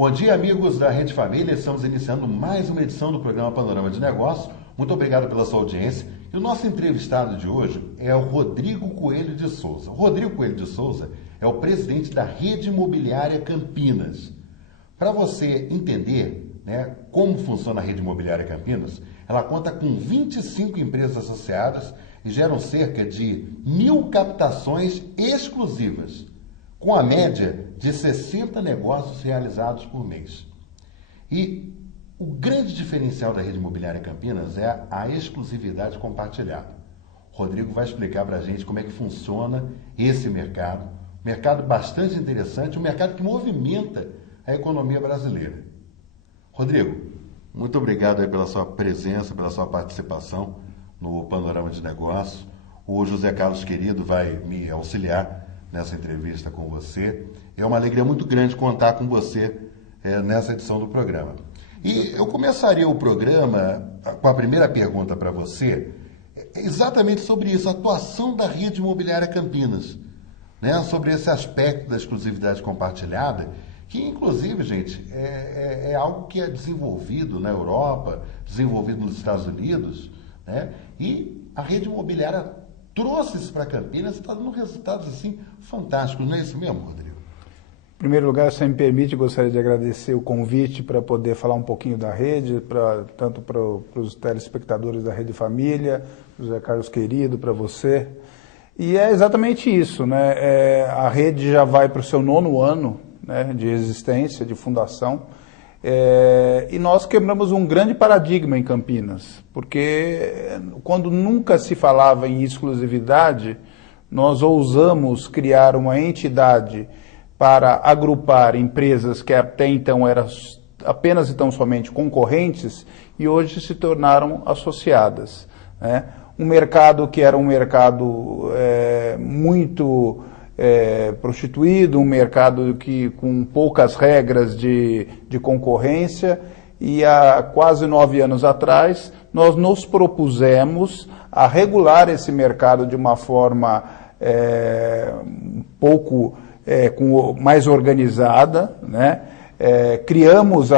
Bom dia, amigos da Rede Família. Estamos iniciando mais uma edição do programa Panorama de Negócios. Muito obrigado pela sua audiência. E o nosso entrevistado de hoje é o Rodrigo Coelho de Souza. O Rodrigo Coelho de Souza é o presidente da Rede Imobiliária Campinas. Para você entender, como funciona a Rede Imobiliária Campinas, ela conta com 25 empresas associadas e geram cerca de 1.000 captações exclusivas, com a média de 60 negócios realizados por mês. E o grande diferencial da Rede Imobiliária Campinas é a exclusividade compartilhada. O Rodrigo vai explicar para a gente como é que funciona esse mercado bastante interessante, um mercado que movimenta a economia brasileira. Rodrigo, muito obrigado aí pela sua presença, pela sua participação no Panorama de Negócios. O José Carlos Querido vai me auxiliar nessa entrevista com você. É uma alegria muito grande contar com você nessa edição do programa. E eu começaria o programa com a primeira pergunta para você, exatamente sobre isso, a atuação da Rede Imobiliária Campinas, sobre esse aspecto da exclusividade compartilhada, que inclusive, gente, é algo que é desenvolvido na Europa, desenvolvido nos Estados Unidos, e a Rede Imobiliária trouxe isso para Campinas e está dando resultados assim fantásticos, não é isso mesmo, Rodrigo? Em primeiro lugar, se me permite, gostaria de agradecer o convite para poder falar um pouquinho da rede, tanto para os telespectadores da Rede Família, José Carlos Querido, para você. E é exatamente isso, a rede já vai para o seu 9º ano de existência, de fundação, e nós quebramos um grande paradigma em Campinas, porque quando nunca se falava em exclusividade, nós ousamos criar uma entidade para agrupar empresas que até então eram apenas e tão somente concorrentes e hoje se tornaram associadas. Um mercado que era um mercado muito prostituído, um mercado com poucas regras de concorrência, e há quase 9 anos atrás nós nos propusemos a regular esse mercado de uma forma um pouco mais organizada, criamos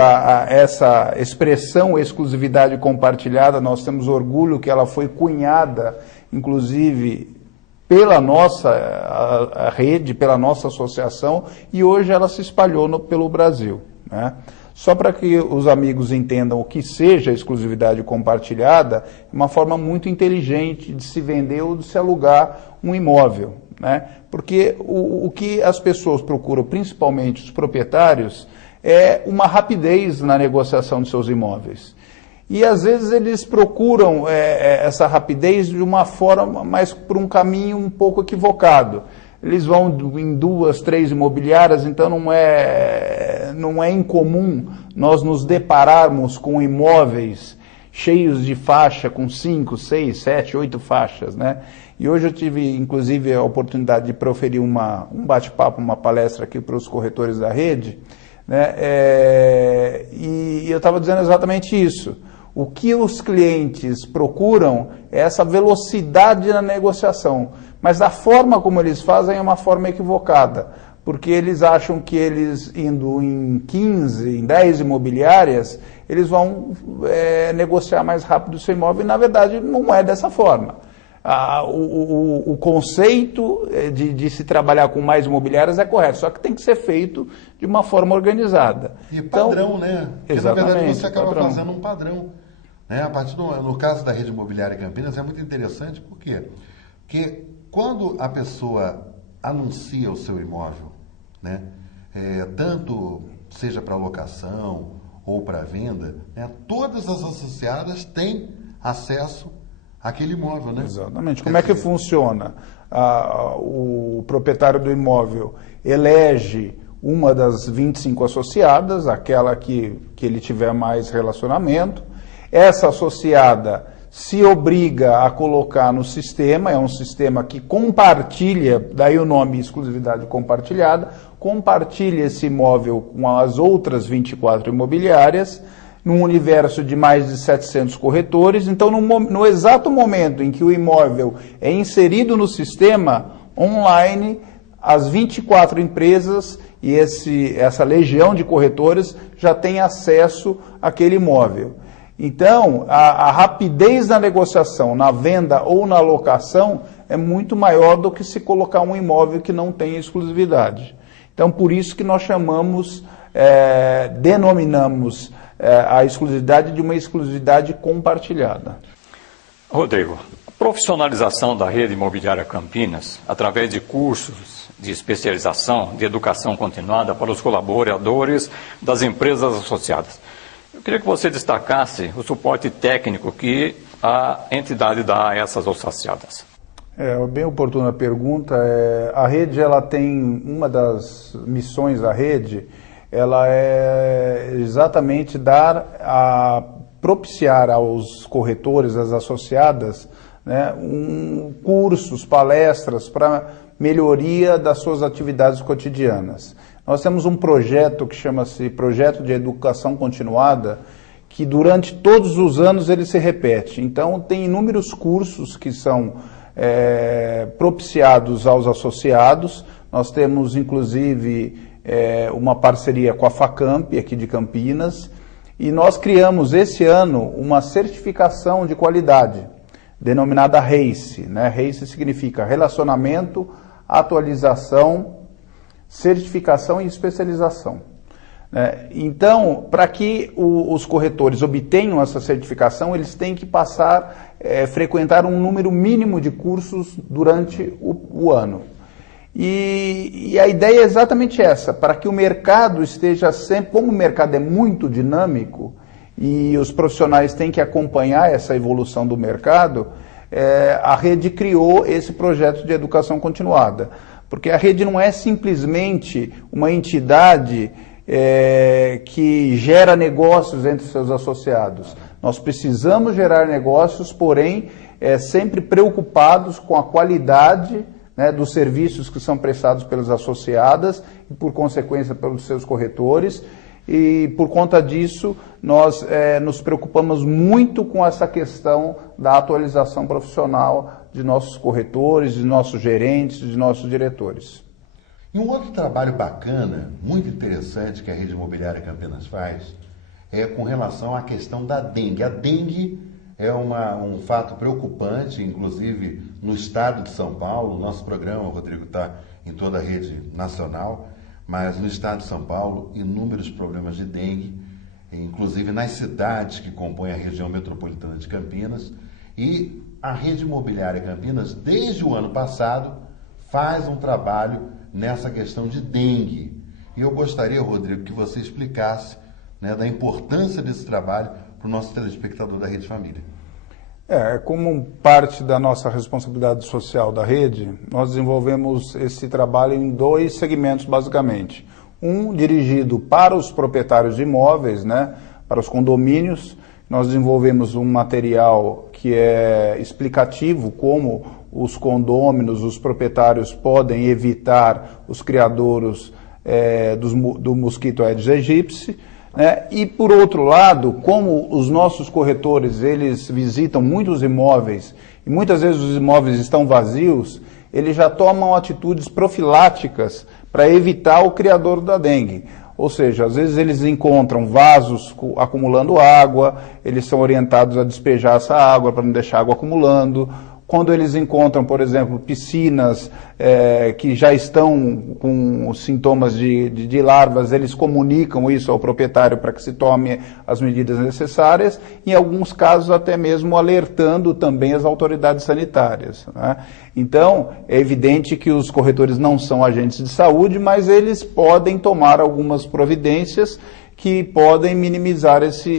essa expressão exclusividade compartilhada. Nós temos orgulho que ela foi cunhada, inclusive, pela nossa a rede, pela nossa associação, e hoje ela se espalhou pelo Brasil. Só para que os amigos entendam o que seja exclusividade compartilhada, é uma forma muito inteligente de se vender ou de se alugar um imóvel. Porque o que as pessoas procuram, principalmente os proprietários, é uma rapidez na negociação de seus imóveis. E às vezes eles procuram essa rapidez de uma forma, mas por um caminho um pouco equivocado. Eles vão em 2, 3 imobiliárias, então não é incomum nós nos depararmos com imóveis cheios de faixa, com 5, 6, 7, 8 faixas, E hoje eu tive, inclusive, a oportunidade de proferir um bate-papo, uma palestra aqui para os corretores da rede, e eu estava dizendo exatamente isso. O que os clientes procuram é essa velocidade na negociação, mas a forma como eles fazem é uma forma equivocada, porque eles acham que eles indo em 15, em 10 imobiliárias, eles vão negociar mais rápido o seu imóvel, e na verdade não é dessa forma. O conceito de se trabalhar com mais imobiliárias é correto, só que tem que ser feito de uma forma organizada. E padrão, Porque, exatamente, na verdade, você acaba fazendo um padrão. A partir no caso da Rede Imobiliária Campinas é muito interessante, por quê? Porque quando a pessoa anuncia o seu imóvel, tanto seja para locação ou para venda, todas as associadas têm acesso àquele imóvel, Exatamente. Como é que funciona? O proprietário do imóvel elege uma das 25 associadas, aquela que ele tiver mais relacionamento. Essa associada se obriga a colocar no sistema, é um sistema que compartilha, daí o nome exclusividade compartilhada, compartilha esse imóvel com as outras 24 imobiliárias, num universo de mais de 700 corretores. Então, no exato momento em que o imóvel é inserido no sistema online, as 24 empresas e essa legião de corretores já tem acesso àquele imóvel. Então, a rapidez da negociação, na venda ou na locação, é muito maior do que se colocar um imóvel que não tem exclusividade. Então, por isso que nós denominamos a exclusividade de uma exclusividade compartilhada. Rodrigo, a profissionalização da rede imobiliária Campinas, através de cursos de especialização, de educação continuada para os colaboradores das empresas associadas. Eu queria que você destacasse o suporte técnico que a entidade dá a essas associadas. Bem oportuna a pergunta. A rede, ela tem, uma das missões da rede, ela é exatamente propiciar aos corretores, às associadas, né, cursos, palestras para melhoria das suas atividades cotidianas. Nós temos um projeto que chama-se Projeto de Educação Continuada, que durante todos os anos ele se repete. Então, tem inúmeros cursos que são propiciados aos associados. Nós temos, inclusive, uma parceria com a Facamp, aqui de Campinas, e nós criamos esse ano uma certificação de qualidade, denominada RACE. Né? RACE significa Relacionamento, Atualização, Certificação e Especialização. Então, para que os corretores obtenham essa certificação, eles têm que frequentar um número mínimo de cursos durante o ano. E a ideia é exatamente essa, para que o mercado esteja sempre, como o mercado é muito dinâmico e os profissionais têm que acompanhar essa evolução do mercado, a rede criou esse projeto de educação continuada. Porque a rede não é simplesmente uma entidade que gera negócios entre seus associados. Nós precisamos gerar negócios, porém, sempre preocupados com a qualidade, né, dos serviços que são prestados pelas associadas e, por consequência, pelos seus corretores. E, por conta disso, nós nos preocupamos muito com essa questão da atualização profissional de nossos corretores, de nossos gerentes, de nossos diretores. E um outro trabalho bacana, muito interessante, que a Rede Imobiliária Campinas faz, é com relação à questão da dengue. A dengue é um fato preocupante, inclusive no estado de São Paulo. Nosso programa, Rodrigo, está em toda a rede nacional, mas no estado de São Paulo, inúmeros problemas de dengue, inclusive nas cidades que compõem a região metropolitana de Campinas. E a Rede Imobiliária Campinas, desde o ano passado, faz um trabalho nessa questão de dengue. E eu gostaria, Rodrigo, que você explicasse, né, da importância desse trabalho para o nosso telespectador da Rede Família. Como parte da nossa responsabilidade social da rede, nós desenvolvemos esse trabalho em 2 segmentos, basicamente. Um dirigido para os proprietários de imóveis, né, para os condomínios. Nós desenvolvemos um material que é explicativo, como os condôminos, os proprietários podem evitar os criadouros do mosquito Aedes aegypti. E, por outro lado, como os nossos corretores, eles visitam muitos imóveis e muitas vezes os imóveis estão vazios, eles já tomam atitudes profiláticas para evitar o criador da dengue. Ou seja, às vezes eles encontram vasos acumulando água, eles são orientados a despejar essa água para não deixar água acumulando. Quando eles encontram, por exemplo, piscinas que já estão com sintomas de larvas, eles comunicam isso ao proprietário para que se tome as medidas necessárias, em alguns casos até mesmo alertando também as autoridades sanitárias. Né? Então, é evidente que os corretores não são agentes de saúde, mas eles podem tomar algumas providências que podem minimizar esse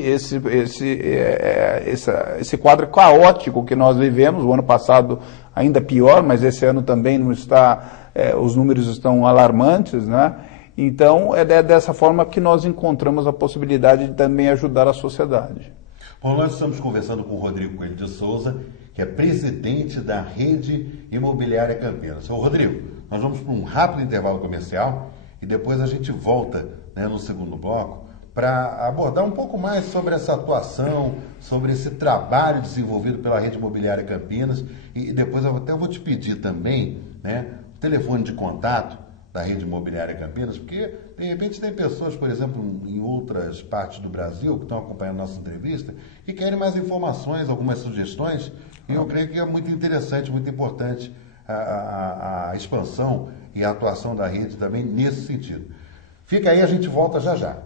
quadro caótico que nós vivemos. O ano passado ainda pior, mas esse ano também não está, os números estão alarmantes, né? Então, é dessa forma que nós encontramos a possibilidade de também ajudar a sociedade. Bom, nós estamos conversando com o Rodrigo Coelho de Souza, que é presidente da Rede Imobiliária Campinas. Ô, Rodrigo, nós vamos para um rápido intervalo comercial e depois a gente volta, né, no segundo bloco, para abordar um pouco mais sobre essa atuação, sobre esse trabalho desenvolvido pela Rede Imobiliária Campinas. E depois eu vou te pedir também, né, o telefone de contato da rede imobiliária Campinas, porque, de repente, tem pessoas, por exemplo, em outras partes do Brasil, que estão acompanhando a nossa entrevista, e querem mais informações, algumas sugestões, e eu creio que é muito interessante, muito importante a expansão e a atuação da rede também nesse sentido. Fica aí, a gente volta já já.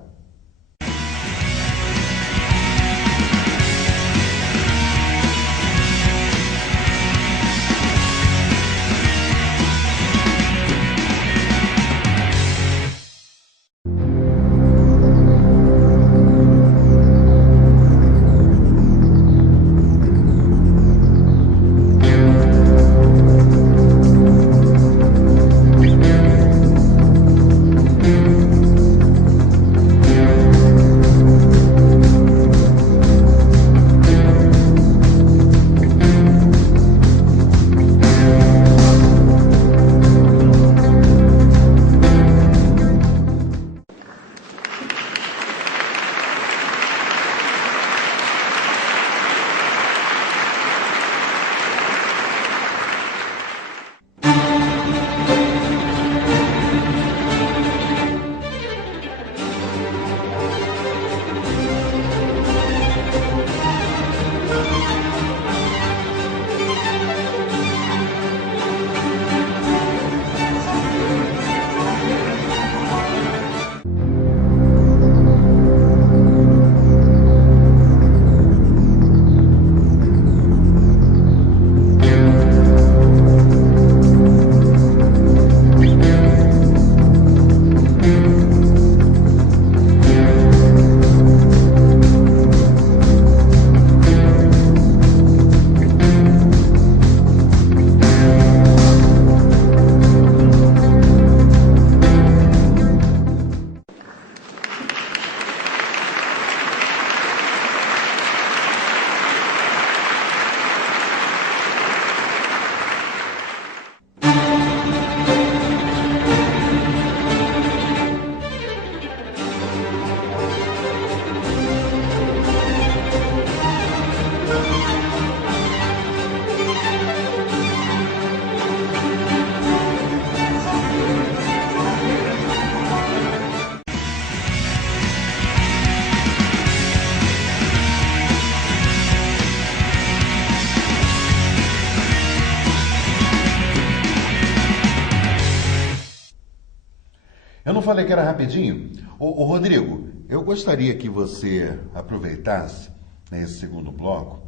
Eu não falei que era rapidinho? Ô Rodrigo, eu gostaria que você aproveitasse nesse segundo bloco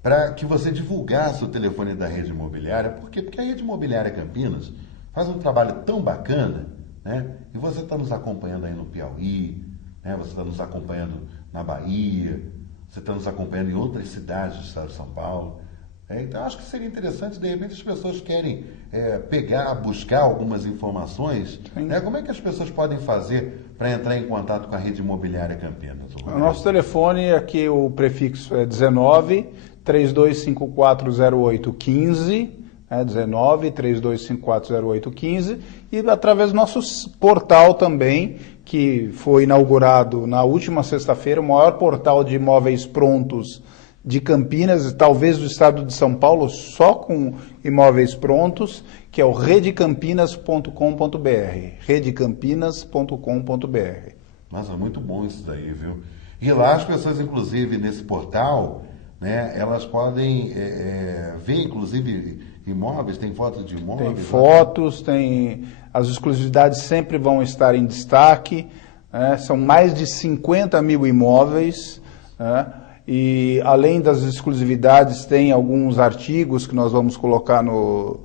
para que você divulgasse o telefone da rede imobiliária. Por quê? Porque a rede imobiliária Campinas faz um trabalho tão bacana, né? E você está nos acompanhando aí no Piauí, né? Você está nos acompanhando na Bahia, você está nos acompanhando em outras cidades do estado de São Paulo. Então, acho que seria interessante, de repente, as pessoas querem buscar algumas informações. Né? Como é que as pessoas podem fazer para entrar em contato com a rede imobiliária Campinas? O nosso telefone aqui, o prefixo é 19 32540815, 19 32540815, e através do nosso portal também, que foi inaugurado na última sexta-feira, o maior portal de imóveis prontos de Campinas, talvez do estado de São Paulo, só com imóveis prontos, que é o redecampinas.com.br, redecampinas.com.br. Nossa, muito bom isso daí, viu? E lá as pessoas, inclusive, nesse portal, né, elas podem ver, inclusive, imóveis, tem fotos de imóveis? Tem fotos, tem... As exclusividades sempre vão estar em destaque, né? São mais de 50 mil imóveis, né? E além das exclusividades, tem alguns artigos que nós vamos colocar no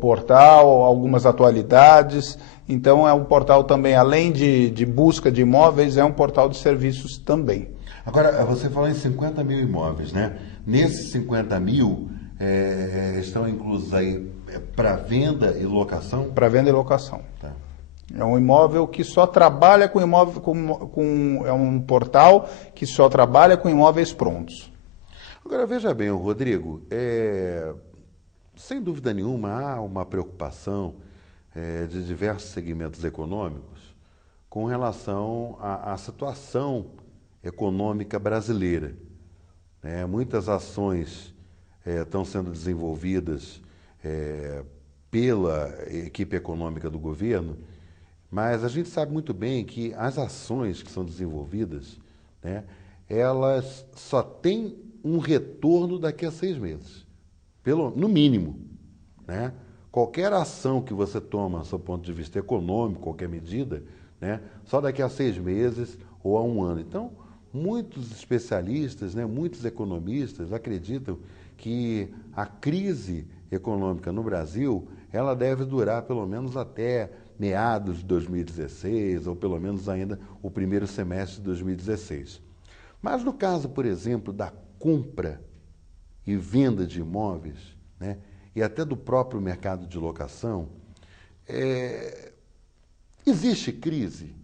portal, algumas atualidades. Então é um portal também, além de busca de imóveis, é um portal de serviços também. Agora, você falou em 50 mil imóveis, né? Nesses 50 mil, estão inclusos aí para venda e locação? Para venda e locação. Tá. É um imóvel que só trabalha com imóvel, é um portal que só trabalha com imóveis prontos. Agora, veja bem, Rodrigo, sem dúvida nenhuma há uma preocupação de diversos segmentos econômicos com relação à situação econômica brasileira. Muitas ações estão sendo desenvolvidas pela equipe econômica do governo, mas a gente sabe muito bem que as ações que são desenvolvidas, né, elas só têm um retorno daqui a 6 meses, no mínimo, né? Qualquer ação que você toma, do seu ponto de vista econômico, qualquer medida, né, só daqui a 6 meses ou a 1 ano. Então, muitos especialistas, né, muitos economistas acreditam que a crise econômica no Brasil, ela deve durar pelo menos até meados de 2016, ou pelo menos ainda o primeiro semestre de 2016. Mas no caso, por exemplo, da compra e venda de imóveis, né, e até do próprio mercado de locação, existe crise.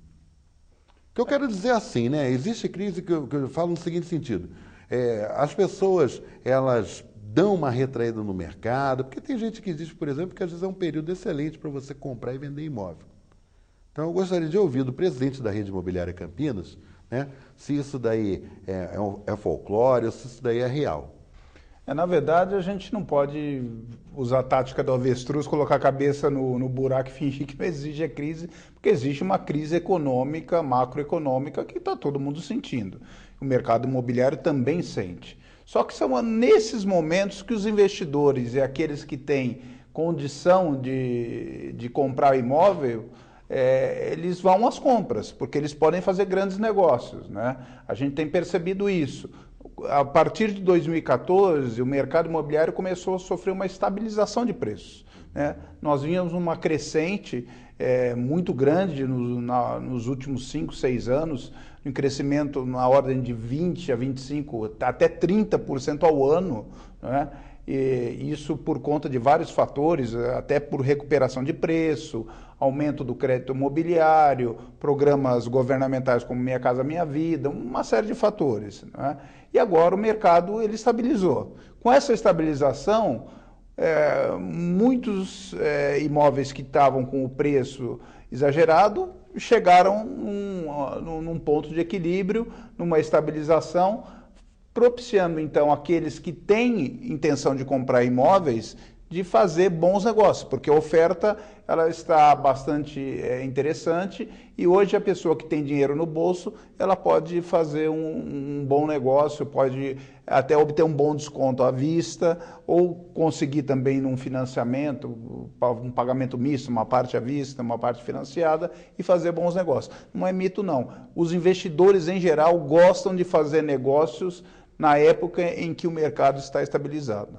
O que eu quero dizer assim, né? Existe crise que eu falo no seguinte sentido. As pessoas, elas dão uma retraída no mercado, porque tem gente que diz, por exemplo, que às vezes é um período excelente para você comprar e vender imóvel. Então, eu gostaria de ouvir do presidente da Rede Imobiliária Campinas, né, se isso daí é folclore ou se isso daí é real. Na verdade, a gente não pode usar a tática do avestruz, colocar a cabeça no buraco e fingir que não existe a crise, porque existe uma crise econômica, macroeconômica, que está todo mundo sentindo. O mercado imobiliário também sente. Só que são nesses momentos que os investidores e aqueles que têm condição de comprar imóvel, eles vão às compras, porque eles podem fazer grandes negócios, né? A gente tem percebido isso. A partir de 2014, o mercado imobiliário começou a sofrer uma estabilização de preços, né? Nós vínhamos uma crescente muito grande nos últimos 5, 6 anos, um crescimento na ordem de 20% a 25%, até 30% ao ano, né? E isso por conta de vários fatores, até por recuperação de preço, aumento do crédito imobiliário, programas governamentais como Minha Casa Minha Vida, uma série de fatores, né? E agora o mercado ele estabilizou. Com essa estabilização, muitos imóveis que estavam com o preço exagerado chegaram num ponto de equilíbrio, numa estabilização, propiciando então aqueles que têm intenção de comprar imóveis de fazer bons negócios, porque a oferta ela está bastante interessante e hoje a pessoa que tem dinheiro no bolso, ela pode fazer um bom negócio, pode até obter um bom desconto à vista ou conseguir também num financiamento, um pagamento misto, uma parte à vista, uma parte financiada e fazer bons negócios. Não é mito não. Os investidores em geral gostam de fazer negócios na época em que o mercado está estabilizado.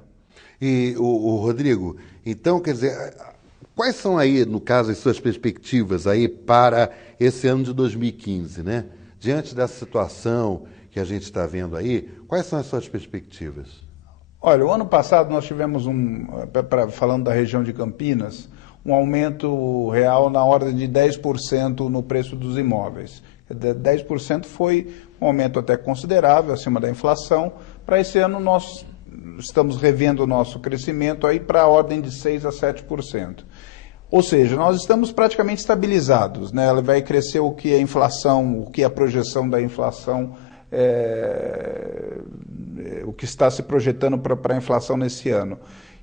E o Rodrigo, então, quer dizer, quais são aí, no caso, as suas perspectivas aí para esse ano de 2015, né? Diante dessa situação que a gente está vendo aí, quais são as suas perspectivas? Olha, o ano passado nós tivemos, falando da região de Campinas, um aumento real na ordem de 10% no preço dos imóveis. 10% foi um aumento até considerável, acima da inflação. Para esse ano nós estamos revendo o nosso crescimento aí para a ordem de 6% a 7%. Ou seja, nós estamos praticamente estabilizados, né? Ela vai crescer o que a inflação, o que a projeção da inflação, o que está se projetando para a inflação nesse ano.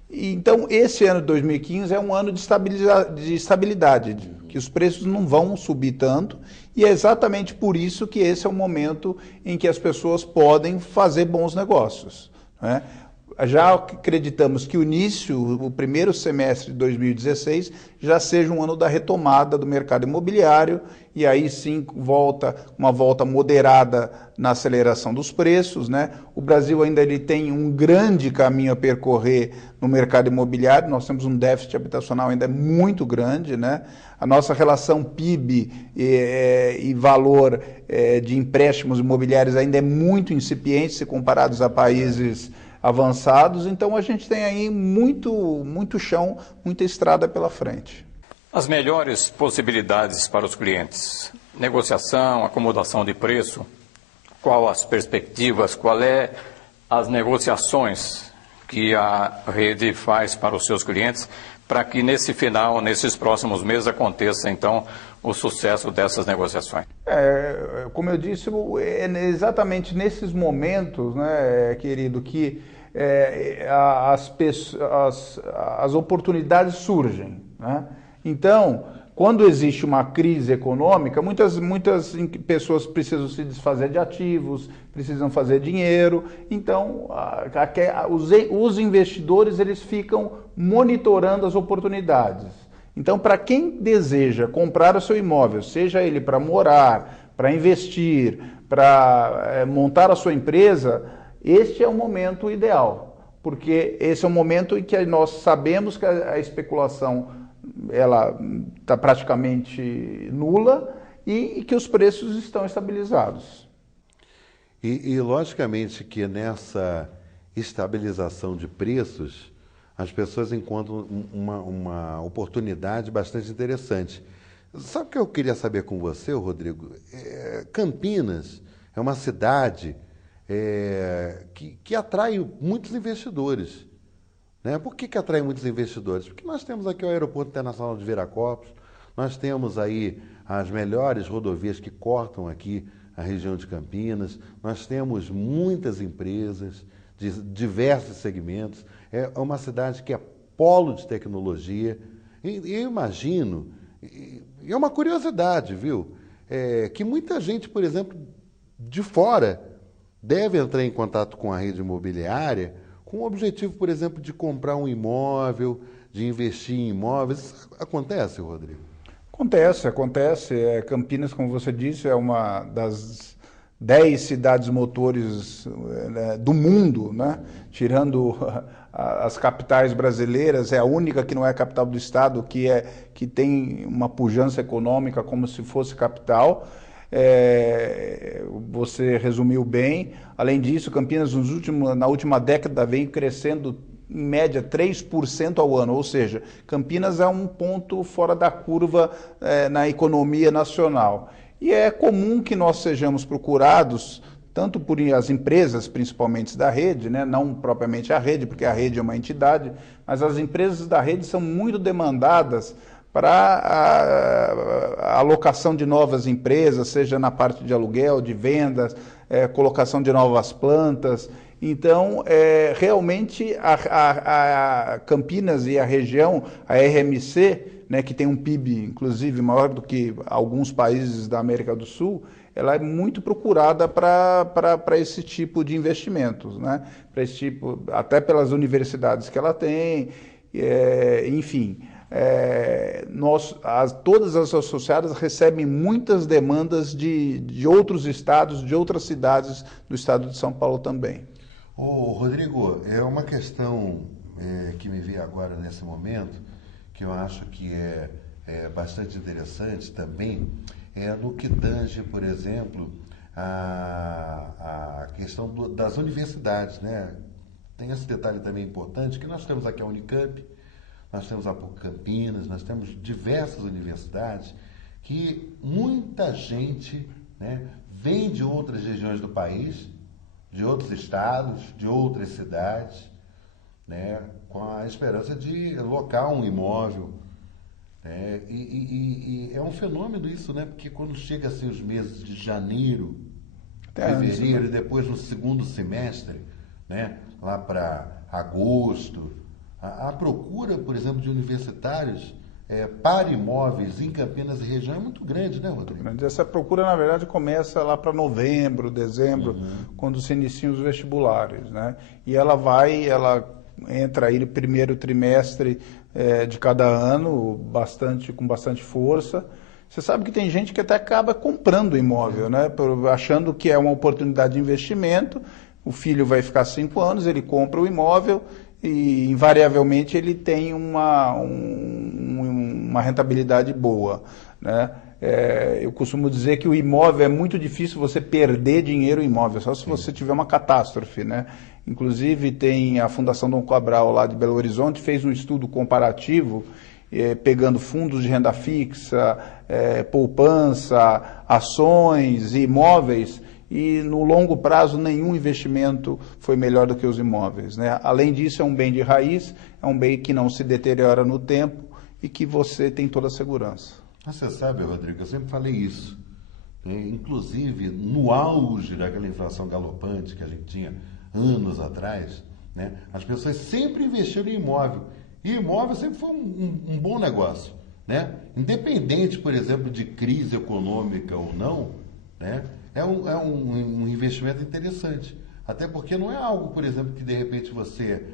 Então, esse ano de 2015 é um ano de estabilidade, que os preços não vão subir tanto, e é exatamente por isso que esse é o momento em que as pessoas podem fazer bons negócios, né? Já acreditamos que o primeiro semestre de 2016, já seja um ano da retomada do mercado imobiliário, e aí sim uma volta moderada na aceleração dos preços, né? O Brasil ainda ele tem um grande caminho a percorrer no mercado imobiliário, nós temos um déficit habitacional ainda muito grande, né? A nossa relação PIB e valor de empréstimos imobiliários ainda é muito incipiente se comparados a países avançados, então a gente tem aí muito chão, muita estrada pela frente. As melhores possibilidades para os clientes, negociação, acomodação de preço, qual as perspectivas, qual é as negociações que a rede faz para os seus clientes, para que nesse final, nesses próximos meses, aconteça então o sucesso dessas negociações? Como eu disse, é exatamente nesses momentos, né, querido, que as oportunidades surgem, né? Então, quando existe uma crise econômica, muitas pessoas precisam se desfazer de ativos, precisam fazer dinheiro. Então, os investidores eles ficam monitorando as oportunidades. Então, para quem deseja comprar o seu imóvel, seja ele para morar, para investir, para montar a sua empresa, este é o momento ideal, porque esse é o momento em que nós sabemos que a especulação ela está praticamente nula e que os preços estão estabilizados. E logicamente que nessa estabilização de preços, as pessoas encontram uma oportunidade bastante interessante. Sabe o que eu queria saber com você, Rodrigo? Campinas é uma cidade que atrai muitos investidores. Né? Por que atrai muitos investidores? Porque nós temos aqui o Aeroporto Internacional de Viracopos, nós temos aí as melhores rodovias que cortam aqui a região de Campinas, nós temos muitas empresas de diversos segmentos, é uma cidade que é polo de tecnologia, e eu imagino, e é uma curiosidade, viu? Que muita gente, por exemplo, de fora, deve entrar em contato com a rede imobiliária com o objetivo, por exemplo, de comprar um imóvel, de investir em imóveis. Isso acontece, Rodrigo? Acontece. Campinas, como você disse, é uma das 10 cidades motores do mundo, né? Tirando as capitais brasileiras, é a única que não é a capital do estado, que tem uma pujança econômica como se fosse capital. Você resumiu bem. Além disso, Campinas na última década vem crescendo em média 3% ao ano, ou seja, Campinas é um ponto fora da curva na economia nacional. E é comum que nós sejamos procurados tanto por as empresas, principalmente da rede, né? Não propriamente a rede, porque a rede é uma entidade, mas as empresas da rede são muito demandadas para a alocação de novas empresas, seja na parte de aluguel, de vendas, colocação de novas plantas. Então, realmente, a Campinas e a região, a RMC, né, que tem um PIB, inclusive, maior do que alguns países da América do Sul, ela é muito procurada para esse tipo de investimentos, né? Para esse tipo, até pelas universidades que ela tem, enfim. Todas as associadas recebem muitas demandas de outros estados, de outras cidades do estado de São Paulo também. Rodrigo, é uma questão que me veio agora nesse momento, que eu acho que é bastante interessante também, no que tange, por exemplo, a questão das universidades, né? Tem esse detalhe também importante, que nós temos aqui a Unicamp, nós temos a PUC Campinas, nós temos diversas universidades que muita gente, né, vem de outras regiões do país, de outros estados, de outras cidades, né, com a esperança de alocar um imóvel. Né, e é um fenômeno isso, né, porque quando chega assim os meses de janeiro, fevereiro e depois no segundo semestre, né, lá para agosto, a procura, por exemplo, de universitários para imóveis em Campinas e região é muito grande, né, Rodrigo? Essa procura, na verdade, começa lá para novembro, dezembro, quando se iniciam os vestibulares, né? E ela entra aí no primeiro trimestre de cada ano, com bastante força. Você sabe que tem gente que até acaba comprando imóvel, né? Achando que é uma oportunidade de investimento, o filho vai ficar 5 anos, ele compra o imóvel e invariavelmente ele tem uma rentabilidade boa, né? Eu costumo dizer que o imóvel é muito difícil você perder dinheiro em imóvel, só se você tiver uma catástrofe, né? Inclusive tem a Fundação Dom Cabral lá de Belo Horizonte, fez um estudo comparativo, pegando fundos de renda fixa, poupança, ações e imóveis, e no longo prazo nenhum investimento foi melhor do que os imóveis, né? Além disso, é um bem de raiz, é um bem que não se deteriora no tempo e que você tem toda a segurança. Você sabe, Rodrigo, eu sempre falei isso, né? Inclusive no auge daquela inflação galopante que a gente tinha anos atrás, né? As pessoas sempre investiram em imóvel. E imóvel sempre foi um bom negócio, né? Independente, por exemplo, de crise econômica ou não, né? É um investimento interessante. Até porque não é algo, por exemplo, que de repente você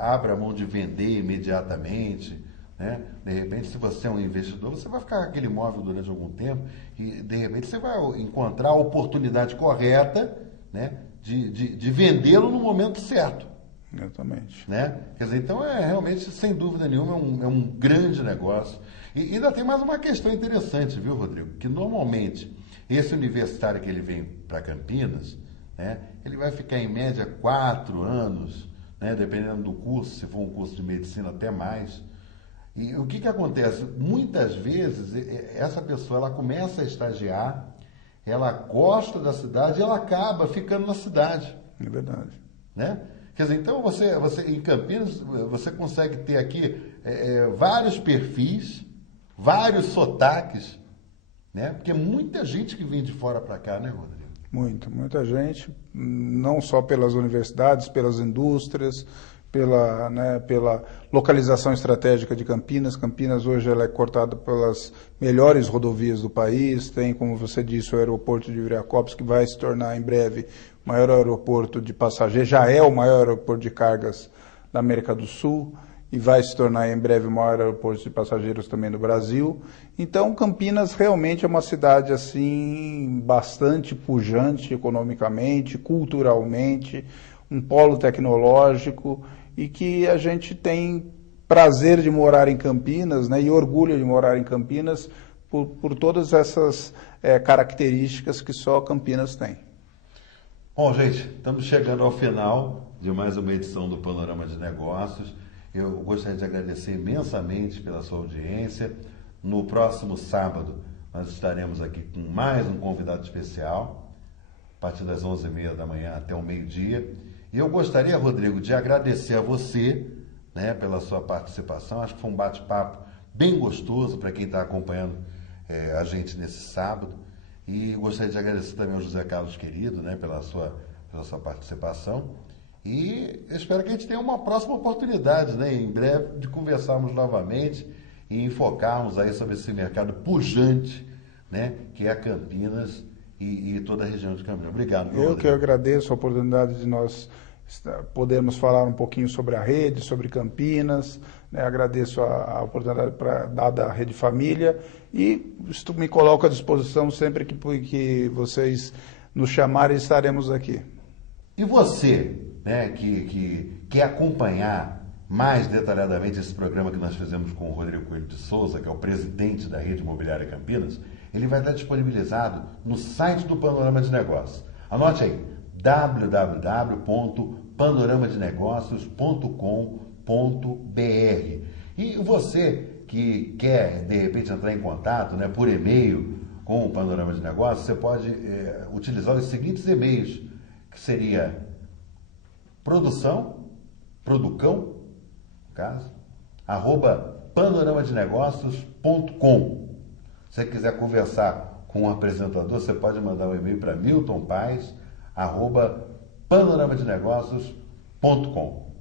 abra a mão de vender imediatamente, né? De repente, se você é um investidor, você vai ficar com aquele imóvel durante algum tempo e, de repente, você vai encontrar a oportunidade correta, né? de vendê-lo no momento certo. Exatamente. Né? Quer dizer, então realmente, sem dúvida nenhuma, é um grande negócio. E ainda tem mais uma questão interessante, viu, Rodrigo? Que normalmente esse universitário que ele vem para Campinas, né, ele vai ficar em média 4 anos, né, dependendo do curso, se for um curso de medicina até mais. E o que acontece? Muitas vezes essa pessoa ela começa a estagiar, ela gosta da cidade e ela acaba ficando na cidade. É verdade. Né? Quer dizer, então você em Campinas, você consegue ter aqui vários perfis, vários sotaques, né? Porque é muita gente que vem de fora para cá, né, Rodrigo? Muita gente, não só pelas universidades, pelas indústrias, pela localização estratégica de Campinas. Campinas hoje ela é cortada pelas melhores rodovias do país, tem, como você disse, o aeroporto de Viracopos, que vai se tornar em breve o maior aeroporto de passageiros, já é o maior aeroporto de cargas da América do Sul, e vai se tornar em breve o maior aeroporto de passageiros também do Brasil. Então, Campinas realmente é uma cidade assim bastante pujante economicamente, culturalmente, um polo tecnológico, e que a gente tem prazer de morar em Campinas, né, e orgulho de morar em Campinas por todas essas características que só Campinas tem. Bom, gente, estamos chegando ao final de mais uma edição do Panorama de Negócios. Eu gostaria de agradecer imensamente pela sua audiência. No próximo sábado, nós estaremos aqui com mais um convidado especial, a partir das 11h30 da manhã até o meio-dia. E eu gostaria, Rodrigo, de agradecer a você, né, pela sua participação. Acho que foi um bate-papo bem gostoso para quem está acompanhando a gente nesse sábado. E gostaria de agradecer também ao José Carlos Querido, né, pela sua participação. E eu espero que a gente tenha uma próxima oportunidade, né, em breve, de conversarmos novamente e enfocarmos aí sobre esse mercado pujante, né, que é Campinas e toda a região de Campinas. Obrigado, meu Eu que agradeço a oportunidade de nós podermos falar um pouquinho sobre a rede, sobre Campinas, né? Agradeço a oportunidade dada à Rede Família e me coloco à disposição sempre que vocês nos chamarem, estaremos aqui. E você, né, que quer acompanhar mais detalhadamente esse programa que nós fizemos com o Rodrigo Coelho de Souza, que é o presidente da Rede Imobiliária Campinas, ele vai estar disponibilizado no site do Panorama de Negócios. Anote aí, www.panoramadinegócios.com.br. E você que quer, de repente, entrar em contato, né, por e-mail com o Panorama de Negócios, você pode utilizar os seguintes e-mails, que seria producão, no caso, @panoramadinegócios.com. Se você quiser conversar com o apresentador, você pode mandar um e-mail para miltonpaes@panoramadinegócios.com.